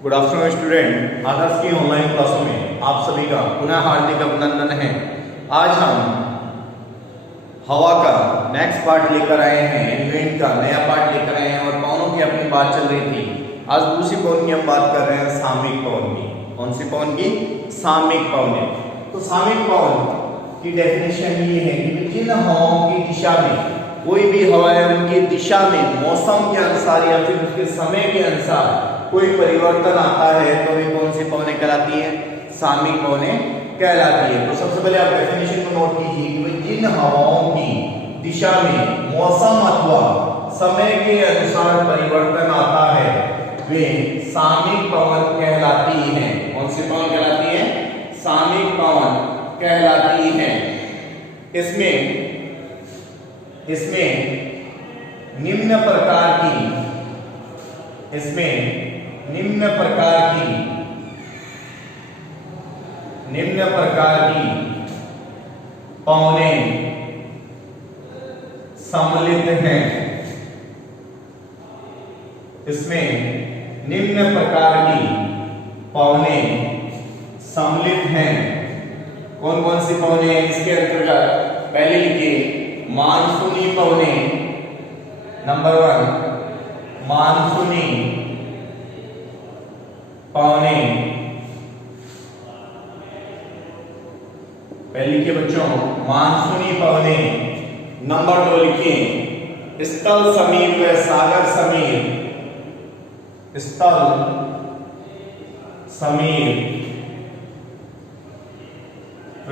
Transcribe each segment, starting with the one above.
Good afternoon student. आदर्श की online क्लासों में आप सभी का पुनः हार्दिक अभिनंदन है। आज हम हवा का नेक्स्ट पार्ट लेकर आए हैं, इवेंट का नया पार्ट लेकर आए हैं और पवनों की अपनी बात चल रही थी। आज दूसरी पवन की हम बात कर रहे हैं, सामयिक पवन की। कौन सी पवन की? सामयिक पवन। तो सामयिक पवन की डेफिनेशन ये है कि जिन हवाओं की दिशा में कोई भी हवा है उनकी दिशा में मौसम के अनुसार या फिर उसके समय के अनुसार कोई परिवर्तन आता है तो वे कौन सी पवनें कहलाती है? सामयिक पवनें कहलाती है। तो सबसे पहले आप डेफिनेशन को नोट कीजिए कि जिन हवाओं की दिशा में मौसम अथवा समय के अनुसार परिवर्तन आता है वे सामयिक पवन कहलाती हैं। कौन सी पवन कहलाती है? सामयिक पवन कहलाती है। इसमें निम्न प्रकार की पवनें सम्मिलित हैं। इसमें निम्न प्रकार की पवनें सम्मिलित हैं। कौन कौन सी पवनें हैं इसके अंतर्गत? पहले लिखिए मानसूनी पवनें। नंबर 1 मानसूनी पवनें। पहले लिखिए बच्चों मानसूनी पवनें। नंबर 2 लिखिए स्थल समीर व सागर समीर। स्थल समीर व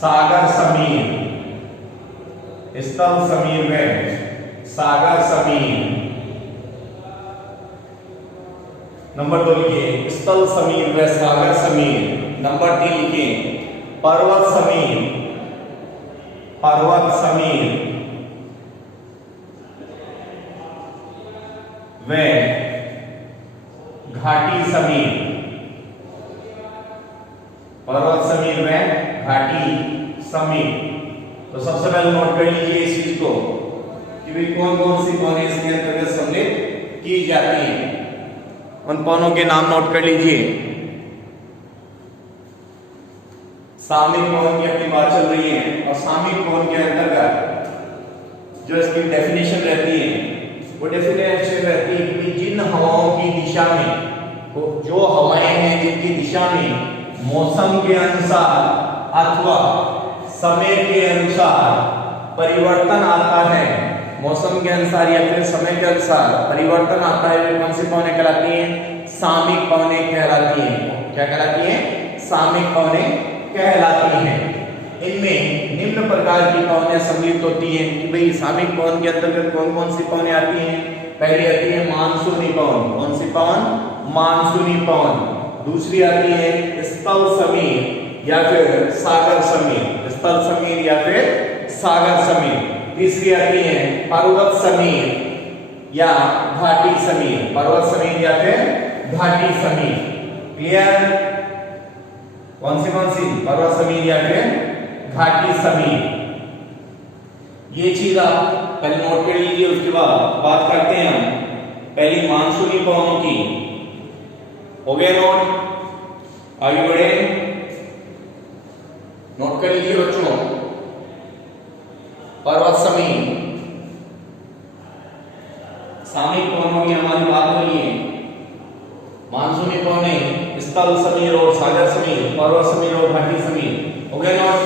सागर समीर। स्थल समीर व सागर समीर। नंबर 2 लिखिए स्थल समीर व सागर समीर। नंबर 3 लिखिए पर्वत समीर व घाटी समीर। पर्वत समीर व घाटी समीर। तो सबसे पहले नोट कर लीजिए इस चीज को कि भाई कौन कौन सी पवनें इसके अंतर्गत सम्मिलित की जाती हैं। उन पवनों के नाम नोट कर लीजिए। सामयिक पवन की अपनी बात चल रही है और सामयिक पवन के अंतर्गत जो इसकी डेफिनेशन रहती है वो डेफिनेशन रहती है कि जिन हवाओं की दिशा में जो हवाएं हैं जिनकी दिशा में मौसम के अनुसार अथवा समय के अनुसार परिवर्तन आता है, मौसम के अनुसार या फिर समय के अनुसार परिवर्तन आता है, वे कौन सी पवनें कहलाती हैं? सामयिक पवनें कहलाती हैं। क्या कहलाती हैं? सामयिक पवनें कहलाती हैं। इनमें निम्न प्रकार की पवनें सम्मिलित होती हैं कि भाई सामयिक पवन के अंतर्गत कौन कौन सी पवनें आती हैं? पहली आती है मानसूनी पवन। कौन सी पवन? मानसूनी पवन। दूसरी आती है स्थल समीर या फिर सागर समीर। स्थल समीर या फिर सागर समीर। तीसरी आती है पर्वत समीर या घाटी समीर। पर्वत समीर या फिर घाटी समीर। क्लियर? कौन सी पर्वत समीर या फिर घाटी समीर। ये चीज आप पहले नोट कर लीजिए। उसके बाद बात करते हैं हम पहली मानसूनी पवनों की। हो गए नोट? आगे बढ़े। नोट कर लीजिए बच्चों पर्वत समीर। सामयिक पवनों की हमारी बात हो रही है। मानसूनी पवनें स्थल समीर और सागर समीर, पर्वत समीर और घाटी समीर। हो गए नोट?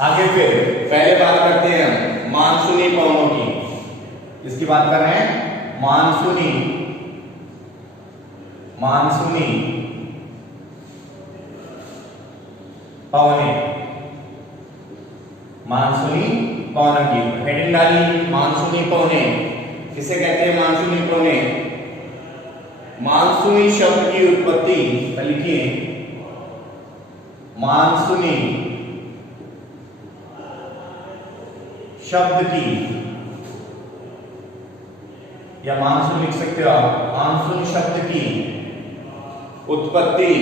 आगे फिर पहले बात करते हैं हम मानसूनी पवनों की। इसकी बात कर रहे हैं मानसूनी पवनें। मानसूनी पवनों की हेडिंग डाली मानसूनी पवनें। किसे कहते हैं मानसूनी पवनें? मानसूनी शब्द की उत्पत्ति लिखिए मानसूनी शब्द की या मानसून लिख सकते हो आप। मानसून शब्द की उत्पत्ति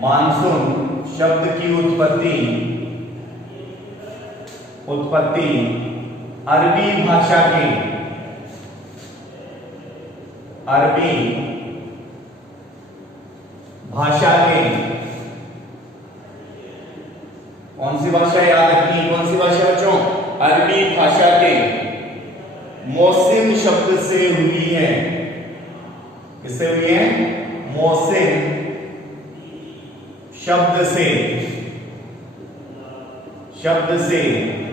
मानसून शब्द की उत्पत्ति अरबी भाषा के कौन सी भाषा याद रखनी, कौन सी भाषा बच्चों? अरबी भाषा के मौसिम शब्द से हुई है। किससे हुई है? मौसिम शब्द से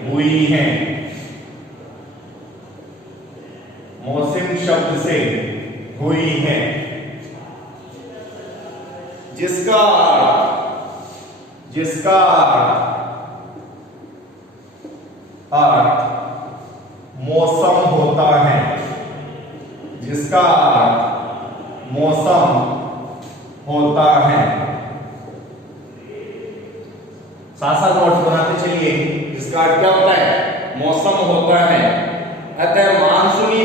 हुई है। मौसिम शब्द से हुई है, जिसका अर्थ मौसम होता है। जिसका अर्थ मौसम होता है। साथ साथ नोट्स बनाते चलिए। जिसका अर्थ क्या होता है? मौसम होता है। अतः मानसूनी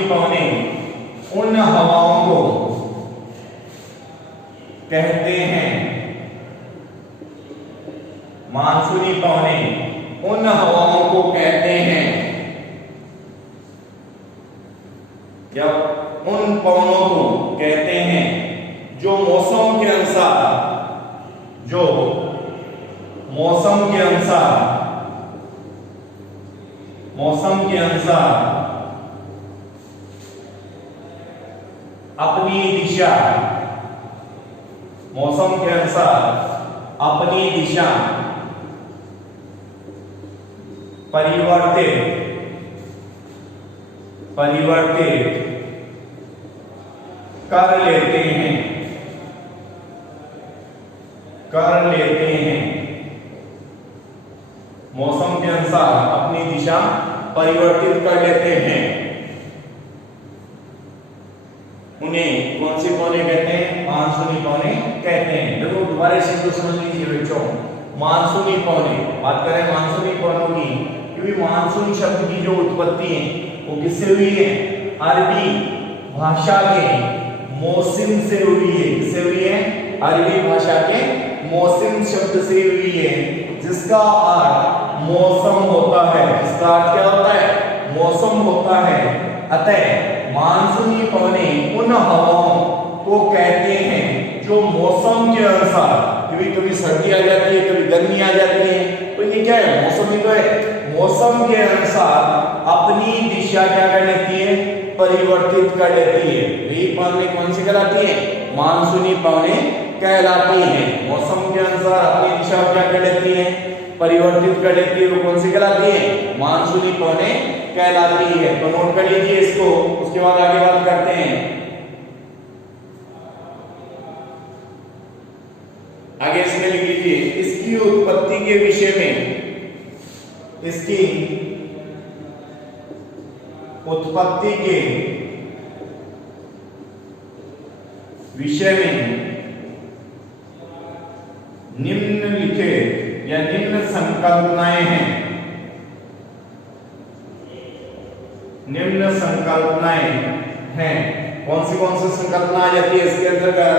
पवने उन हवाओं को कहते हैं। मानसूनी पवने उन हवाओं को कहते हैं। या उन पवनों को कहते हैं जो मौसम के अनुसार अपनी दिशा परिवर्तित कर लेते हैं। मौसम के अनुसार अपनी दिशा परिवर्तित कर लेते हैं। उन्हें कौन सी पवने कहते हैं? मानसूनी पवने कहते हैं। देखो दोबारा इसी को समझ लीजिए बच्चों। मानसूनी पवने, बात करें मानसूनी पवनों की, क्योंकि मानसून शब्द की जो उत्पत्ति है वो किससे हुई है? अरबी भाषा के मौसिम से हुई है। किससे हुई है? अरबी भाषा के मौसिम शब्द से हुई है, जिसका अर्थ मौसम होता है। जिसका अर्थ क्या होता है? मौसम होता है। अतः मानसूनी पवने उन हवाओं को कहते हैं जो मौसम के अनुसार, कभी सर्दी आ जाती है, कभी गर्मी आ जाती है, तो ये क्या है? मौसम ही तो है। मौसम के अनुसार अपनी दिशा क्या कर लेती है? परिवर्तित कर लेती है। यही पवनें कौन सी कहलाती है? मानसूनी पवनें कहलाती हैं। मौसम के अनुसार अपनी दिशा क्या कर लेती है? परिवर्तित कर लेती है। वो कौन सी कहलाती है? मानसूनी पवनें कहलाती है। तो नोट कर लीजिए इसको, उसके बाद आगे बात करते हैं। आगे इसमें लिख लीजिए इसकी उत्पत्ति के विषय में। इसकी उत्पत्ति के विषय में निम्नलिखित या निम्न संकल्पनाएं हैं। निम्न संकल्पनाएं हैं। कौन सी संकल्पना आ जाती है इसके अंतर्गत?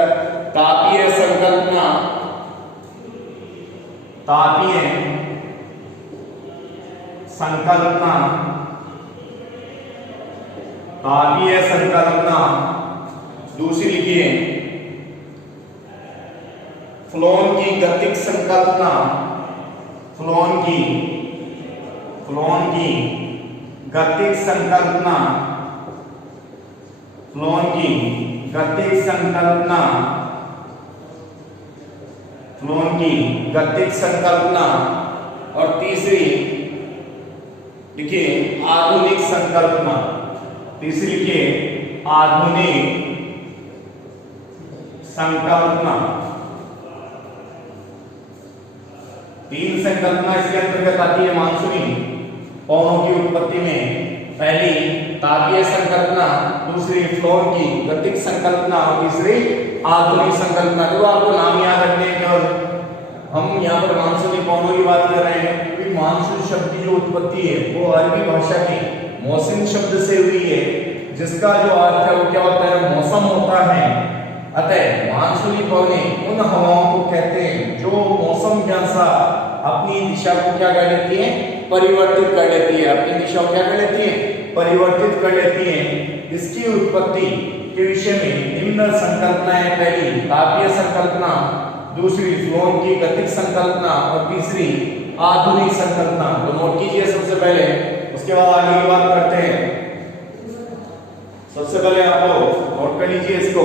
तापीय संकल्पना, दूसरी लिखिए फ्लोन की गतिक संकल्पना। फ्लोन की गतिक संकल्पना। और तीसरी लिखिए आधुनिक संकल्पना। तीसरी लिखिए आधुनिक संकल्पना। तीन संकल्पना इसके अंतर्गत आती है मानसूनी पवनों की उत्पत्ति में। पहली तापीय संकल्पना, दूसरी फ्लोर की गतिक संकल्पना और तीसरी आधुनिक संकल्पना। तो आपको नाम याद रखने हैं। और हम यहाँ पर मानसूनी पवनों की बात कर रहे हैं क्योंकि मानसून शब्द की जो उत्पत्ति है वो अरबी भाषा की मौसम शब्द से हुई है, जिसका जो अर्थ है वो क्या होता है, मौसम होता है। अतः मानसूनी पवनें उन हवाओं को कहते हैं जो मौसम के अनुसार अपनी दिशा को क्या कर लेती है, परिवर्तित कर लेती है। अपनी दिशा को क्या कर लेती है, परिवर्तित कर लेती है। इसकी उत्पत्ति के विषय में निम्न संकल्पनाएं, पहली तापीय संकल्पना, दूसरी फ्लोन की गतिक संकल्पना और तीसरी आधुनिक संकल्पना। तो नोट कीजिए सबसे पहले, उसके बाद आगे की बात करते हैं। सबसे पहले आप लोग नोट कर लीजिए इसको,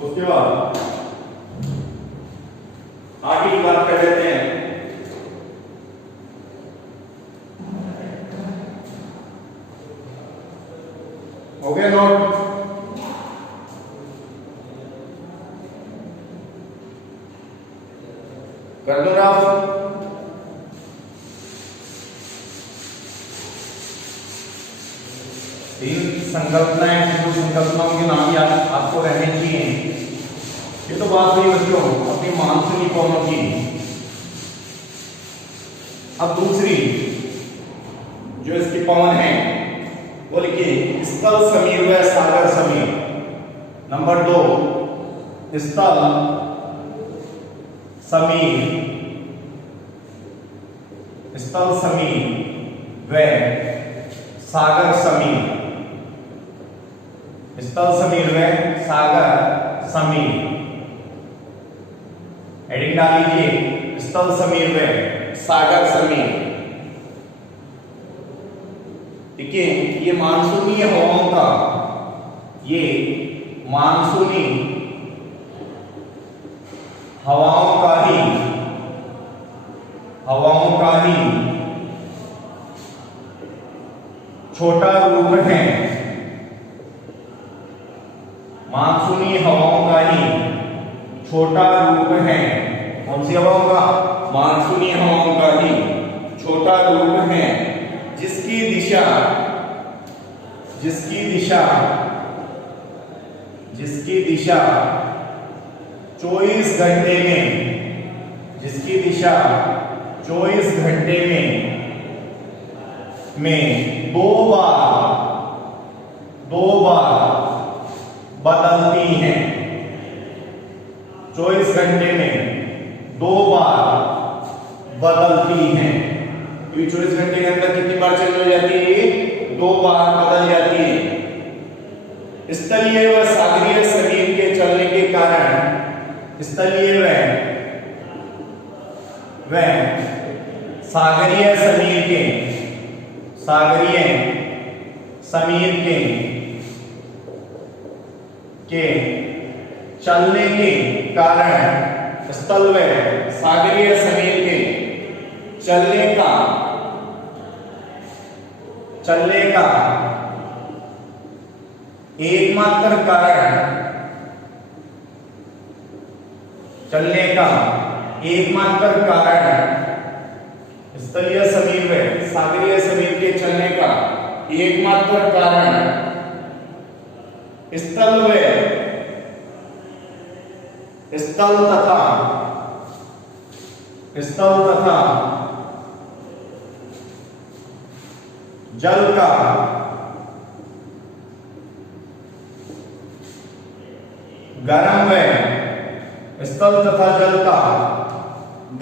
उसके बाद आगे की बात कर लेते हैं। हो गया नोट? कर दो आप। तीन संकल्पनाएं, जो संकल्पनाओं के नाम याद आपको रहने चाहिए। ये तो बात हुई बच्चों अपनी मानसूनी पवनों की। अब दूसरी जो इसकी पवन है वो लिखिए, स्थल समीर व सागर समीर। नंबर 2, स्थल समीर, स्थल समीर व सागर समीर, स्थल समीर व सागर समीर। हेडिंग डाल लीजिए, स्थल समीर व सागर समीर। देखिए ये मानसूनी हवाओं का, ये मानसूनी हवाओं का ही छोटा रूप है। मानसूनी हवाओं का ही छोटा रूप है। कौन सी हवाओं का? मानसूनी हवाओं का ही छोटा रूप है, जिसकी दिशा 24 घंटे में दो बार बदलती हैं। 24 घंटे में 2 बार बदलती हैं। 24 घंटे के अंदर कितनी बार चेंज हो जाती है? 2 बार बदल जाती है। स्थलीय व सागरीय समीर के चलने के कारण स्थलीय व सागरीय समीर के चलने के कारण, स्थल व सागरीय समीर के चलने का एकमात्र कारण स्थलीय समीर व सागरीय समीर के चलने का एकमात्र कारण स्थल तथा जल का गरम व स्थल तथा जल का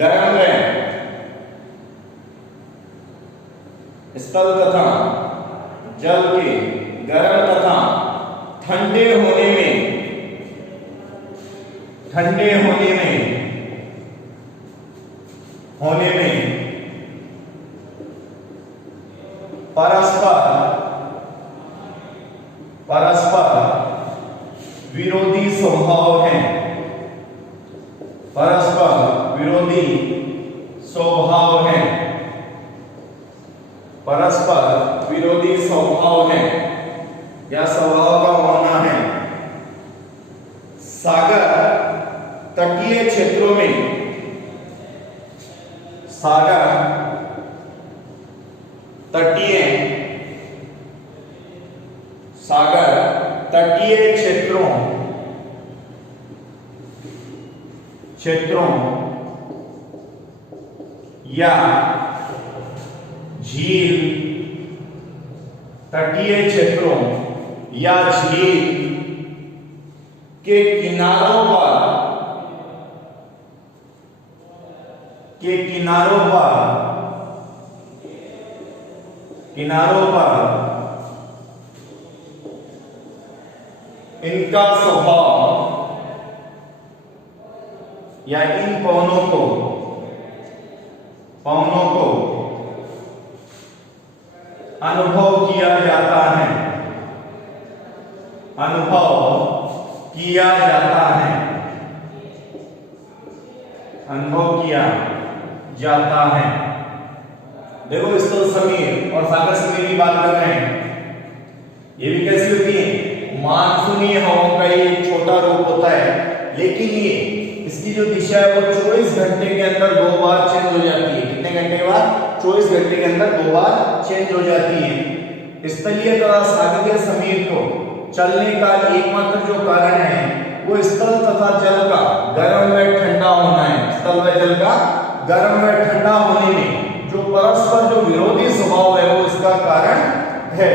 गरम व स्थल तथा जल के गरम तथा ठंडे होने में परस्पर विरोधी स्वभाव है। परस्पर विरोधी स्वभाव है या स्वभाव का होना है। सागर तटीय क्षेत्रों में तटीय सागर तटीय क्षेत्रों या झील तटीय क्षेत्रों या झील के किनारों पर इनका स्वभाव या इन पवनों को अनुभव किया जाता है देखो स्थल समीर और सागर समीर की बात कर रहे हैं। ये भी कैसी होती है? मानसूनी हवाओं का ये छोटा रूप होता है, लेकिन ये इसकी जो दिशा है वो 24 घंटे के अंदर 2 बार चेंज हो जाती है। कितने घंटे के बाद? 24 घंटे के अंदर 2 बार चेंज हो जाती है। स्थलीय तथा सागरीय समीर को चलने का एकमात्र जो कारण है वो स्थल तथा जल का गर्म व ठंडा होना है। स्थल व जल का गर्म व ठंडा होने में जो परस्पर जो विरोधी स्वभाव है वो इसका कारण है।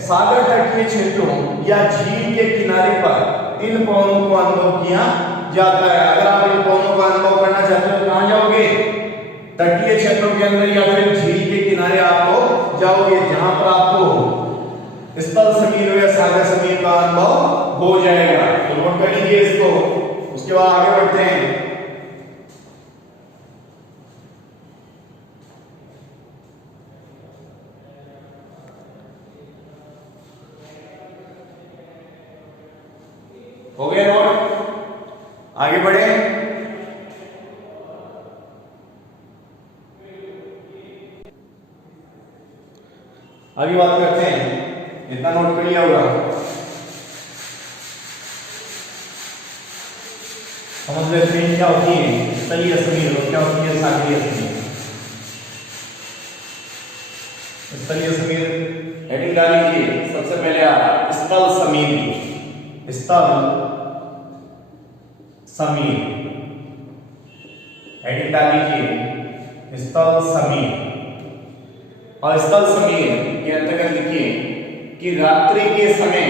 सागर तटीय क्षेत्रों या झील के किनारे पर इन पवनों को अनुभव किया जाता है। अगर आप इन पवनों का अनुभव करना चाहते हो तो कहां जाओगे? तटीय क्षेत्रों के अंदर या फिर झील के किनारे आप लोग जाओगे, जहां पर आपको स्थल समीर या सागर समीर का अनुभव हो जाएगा। तो नोट कर लीजिए इसको, उसके बाद आगे बढ़ते हैं। हो गया नोट? आगे बढ़े। अभी बात करते हैं, इतना नोट कर लिया होगा। समझ लेते हैं क्या होती है स्थलीय समीर और क्या होती है सागरीय समीर। स्थलीय समीर हेडिंग डाल लीजिए। सबसे पहले आप स्थल समीर की, स्थल समीर हेडिंग डाल लीजिए, स्थल समीर। और स्थल समीर के अंतर्गत लिखिए कि रात्रि के समय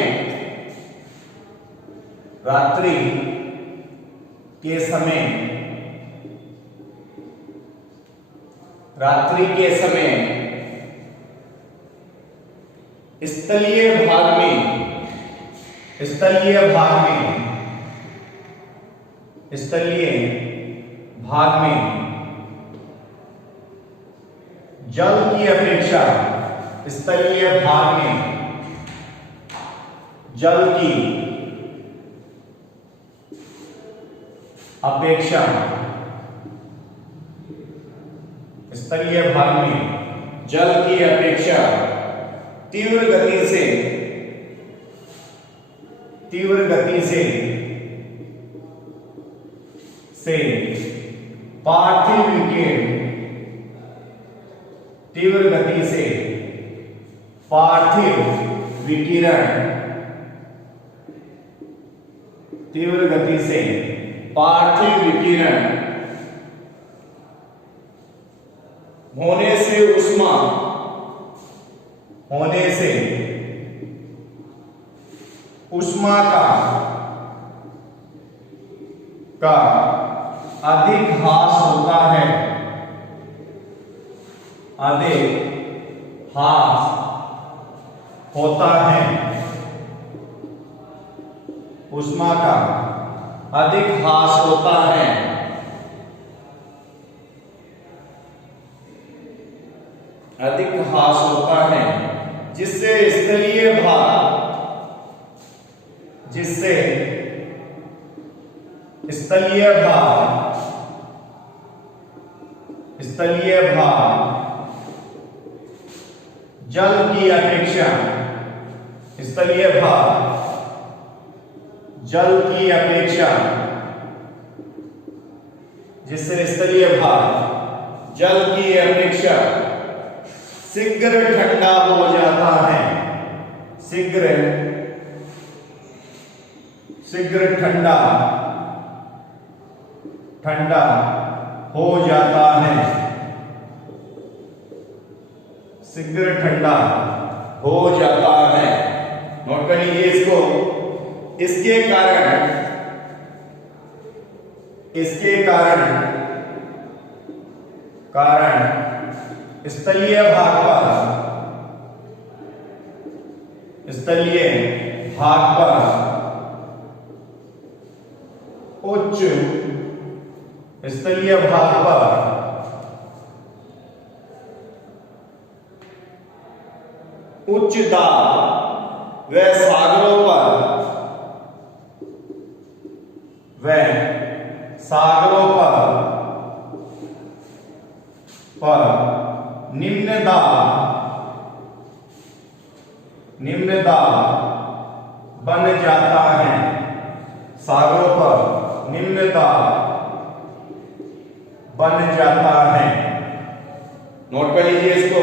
स्थलीय भाग में जल की अपेक्षा स्थलीय भाग में जल की अपेक्षा स्थलीय भाग में जल की अपेक्षा तीव्र गति से पार्थिव विकिरण तीव्र गति से पार्थिव विकिरण होने से उष्मा का अधिक ह्रास होता है। उष्मा का अधिक ह्रास होता है। जिससे स्थलीय भाग जल की अपेक्षा शीघ्र ठंडा हो जाता है, शीघ्र ठंडा हो जाता है, शीघ्र ठंडा हो जाता है। नोट कर लीजिए इसको। इसके कारण स्थलीय भाग पर उच्च स्थलीय भाग पर उच्च दाब व सागरों पर निम्न दाब बन जाता है, सागरों पर निम्न दाब बन जाता है। नोट कर लीजिए इसको।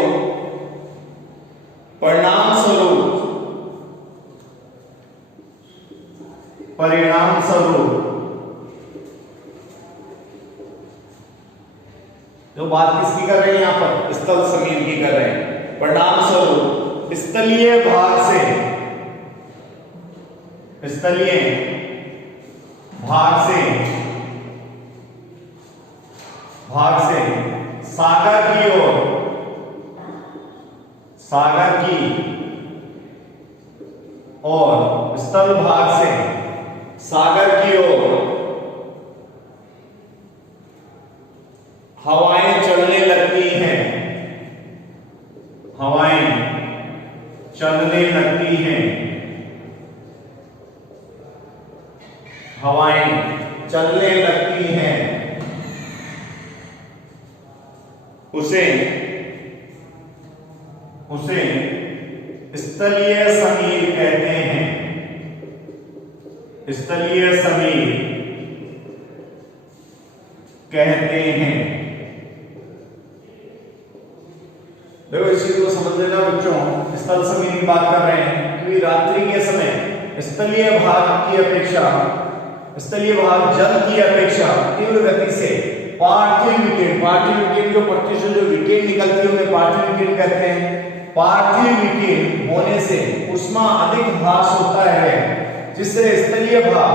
परिणाम स्वरूप जो बात किसकी कर रहे हैं यहां पर, स्थल समीर की कर रहे हैं। परिणाम स्वरूप स्थलीय भाग से सागर की और स्थल भाग से सागर की ओर हवाएं चलने लगती हैं, उसे स्थलीय समीर कहते हैं, देखो इस चीज को समझ लेना बच्चों। स्थल समीर की बात कर रहे हैं क्योंकि रात्रि के समय स्थलीय भाग जल की अपेक्षा तीव्र गति से पार्थिव विकिरण जो पृथ्वी से जो विकिरण निकलती है उन्हें पार्थिव विकिरण कहते हैं। पार्थिव विकिरण होने से उष्मा अधिक ह्रास होता है, जिससे स्थलीय भाग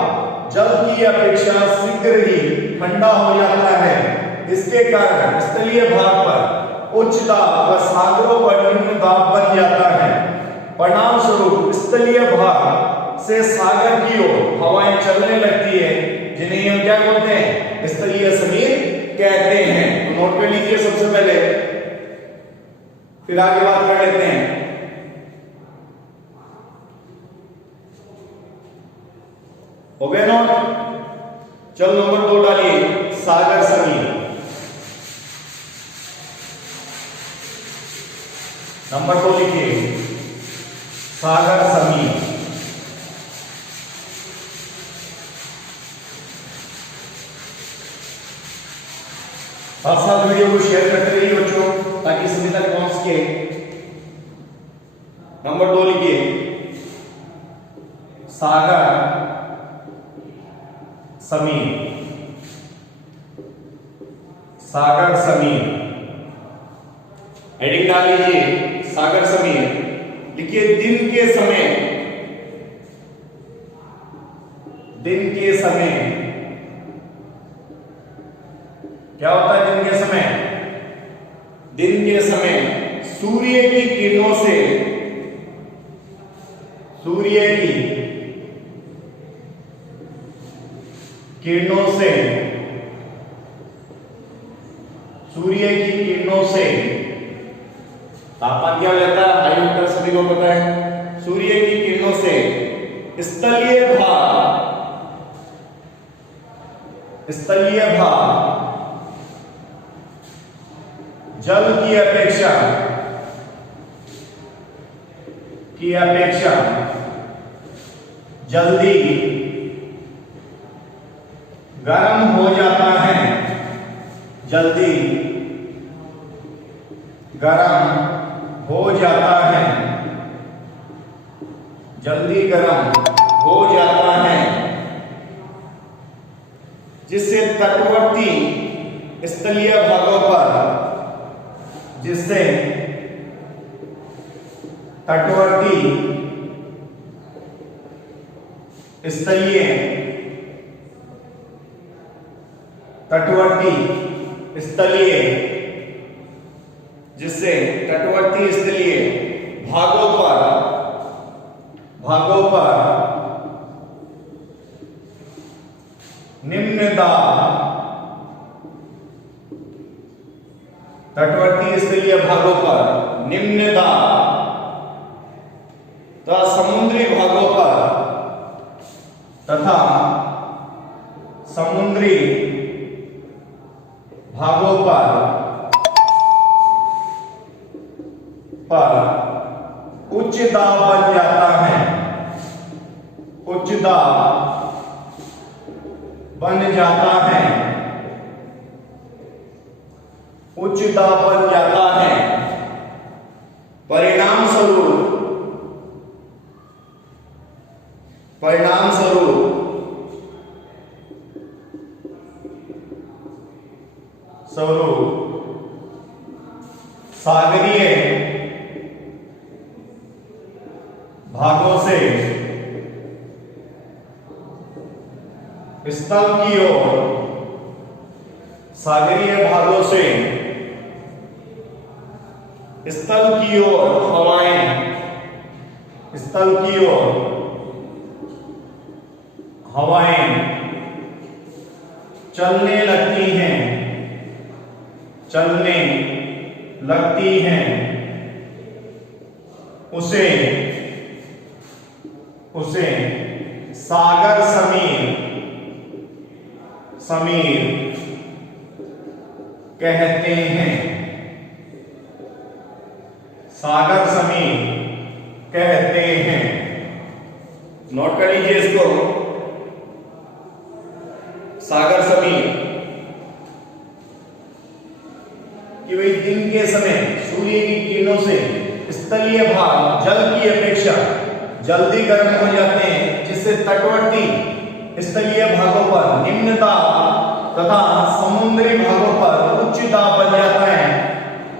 जल की अपेक्षा शीघ्र ही ठंडा हो जाता है। इसके कारण स्थलीय भाग पर उच्च दाब व सागरों पर निम्न दाब बन जाता है। परिणाम स्वरूप स्थलीय भाग से सागर की ओर हवाएं चलने लगती है, जिन्हें हम क्या बोलते हैं, स्थलीय समीर कहते हैं। तो नोट कर लीजिए सबसे पहले, फिर आगे बात कर लेते हैं। हो गया नोट? चल नंबर 2 डालिए, सागर समीर। नंबर 2 लिखिए, सागर समीर। साथ वीडियो को शेयर करते रहिए बच्चों, ताकि सभी तक पहुंच सके। नंबर 2 लिखिए, सागर समीर। हेडिंग डाल लीजिए, सागर समीर। लिखिए, दिन के समय क्या होता है? दिन के समय सूर्य की किरणों से तापमान क्या हो जाता है? हाई होता है, सभी को पता है। सूर्य की किरणों से स्थलीय भाग जल की अपेक्षा जल्दी गर्म हो जाता है, हो जाता है, जल्दी गर्म हो जाता है, जिससे तटवर्ती स्थलीय भागों पर, जिससे तटवर्ती स्थलीय जिससे तटवर्ती स्थलीय भागों पर निम्न दाब, तटवर्ती स्थलीय भागों पर निम्न दाब तथा समुद्री भागों पर उच्च दाब बन जाता है, उच्च दाब बन जाता है, उच्च दाब बन जाता है। परिणाम स्वरूप सागरीय भागों से स्थल की ओर, सागरीय भागों से स्थल की ओर हवाएं चलने लगती हैं, उसे सागर समीर कहते हैं, सागर समीर कहते हैं। नोट कर लीजिए इसको, सागर समीर कि भाई दिन के समय सूर्य की किरणों से स्थलीय भाग जल की अपेक्षा जल्दी गर्म हो जाते हैं, जिससे तटवर्ती स्थलीय भागों पर निम्न दाब तथा समुद्री भागों पर उच्च दाब बन जाता है।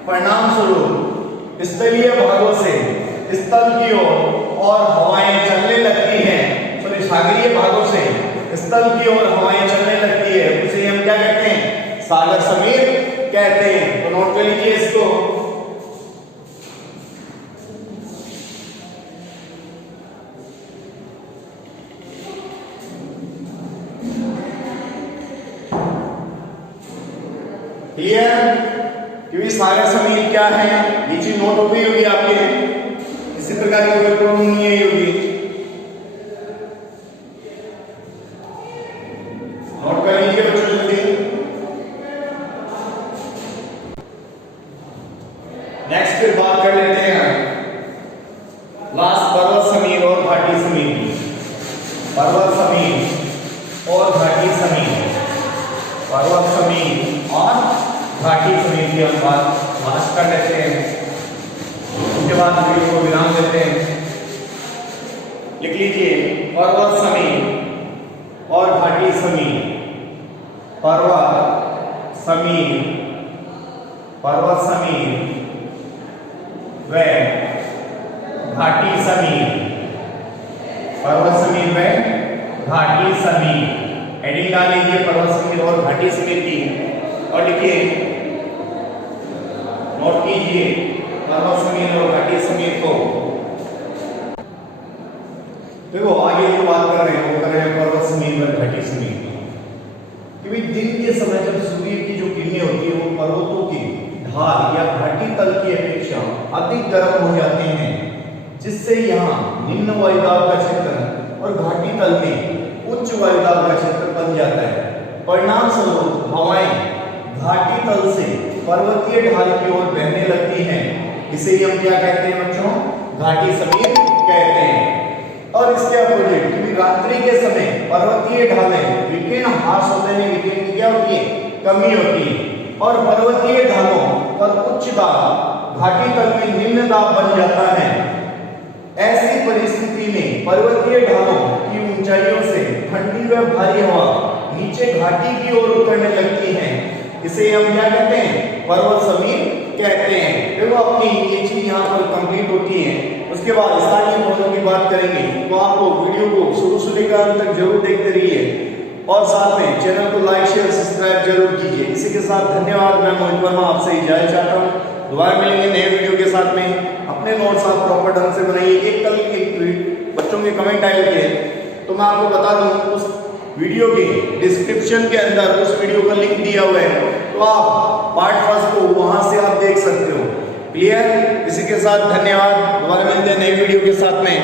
परिणाम स्वरूप स्थलीय भागों से स्थल की ओर और हवाएं चलने लगती हैं, सागरीय भागों से स्थल की ओर हवाएं चलने लगती है, उसे हम क्या कहते हैं? सागर समीर कहते हैं। तो नोट कर लीजिए इसको। क्लियर? क्योंकि सागर समीर क्या है ये चीज नोट हो गई होगी आपके, इसी प्रकार की कोई प्रॉब्लम नहीं आई होगी। नोट कर लीजिए बच्चों जल्दी। नेक्स्ट फिर बात कर लेते हैं लास्ट पर्वत समीर और घाटी समीर की। पर्वत समीर और घाटी समीर, पर्वत समीर और घाटी समीर की हम बात लास्ट कर लेते हैं, उसके बाद वीडियो को विराम देते हैं। लिख लीजिए पर्वत समीर और घाटी समीर, पर्वत समीर व घाटी समीर, पर्वत समीर व घाटी समीर। हेडिंग डाल लीजिए पर्वत समीर और घाटी समीर की और लिखिए, नोट कीजिए पर्वत समीर और घाटी समीर को। देखो आगे जो बात कर रहे हैं वो कर रहे हैं पर्वत समीर और घाटी समीर की। क्योंकि दिन के समय जब सूर्य की जो किरणें होती है वो पर्वतों की ढाल या घाटी तल की अपेक्षा अधिक गर्म हो जाते हैं, जिससे यहाँ निम्न वायुदाब का क्षेत्र और घाटी तल में उच्च वायुदाब का क्षेत्र बन जाता है। परिणाम स्वरूप हवाएं घाटी तल से पर्वतीय ढाल की ओर बहने लगती हैं, इसे हम क्या कहते हैं बच्चों? घाटी समीर कहते हैं। और इसके अपोजिट क्योंकि रात्रि के समय पर्वतीय ढालें विकिरण ह्रास होने में विकिरण की क्या होती है? कमी होती है, और पर्वतीय ढालों पर उच्च दाब घाटी तल में निम्न दाब बन जाता है। ऐसी परिस्थिति में पर्वतीय ढालों की ऊंचाइयों से ठंडी व भारी हवा नीचे घाटी की ओर उतरने लगती है। इसे हम क्या कहते हैं? पर्वत समीप कहते हैं। देखो अपनी ये चीज यहाँ पर कंप्लीट होती है। उसके बाद स्थानीय पौधों की बात करेंगे, तो आपको वीडियो को शुरू से लेकर अंत तक जरूर देखते रहिए और साथ में चैनल को लाइक शेयर सब्सक्राइब जरूर कीजिए। इसी के साथ धन्यवाद। मैं मोहित वर्मा आपसे इजाजत चाहता हूँ। दोबारा मिलेंगे नए वीडियो के साथ में। अपने नोट्स आप प्रॉपर ढंग से बनाइए। एक बच्चों के कमेंट आए थे, तो मैं आपको बता दूं उस वीडियो के डिस्क्रिप्शन के अंदर उस वीडियो का लिंक दिया हुआ है, तो आप पार्ट फर्स्ट को वहां से आप देख सकते हो। क्लियर? इसी के साथ धन्यवाद। दोबारा मिलते हैं नए वीडियो के साथ में।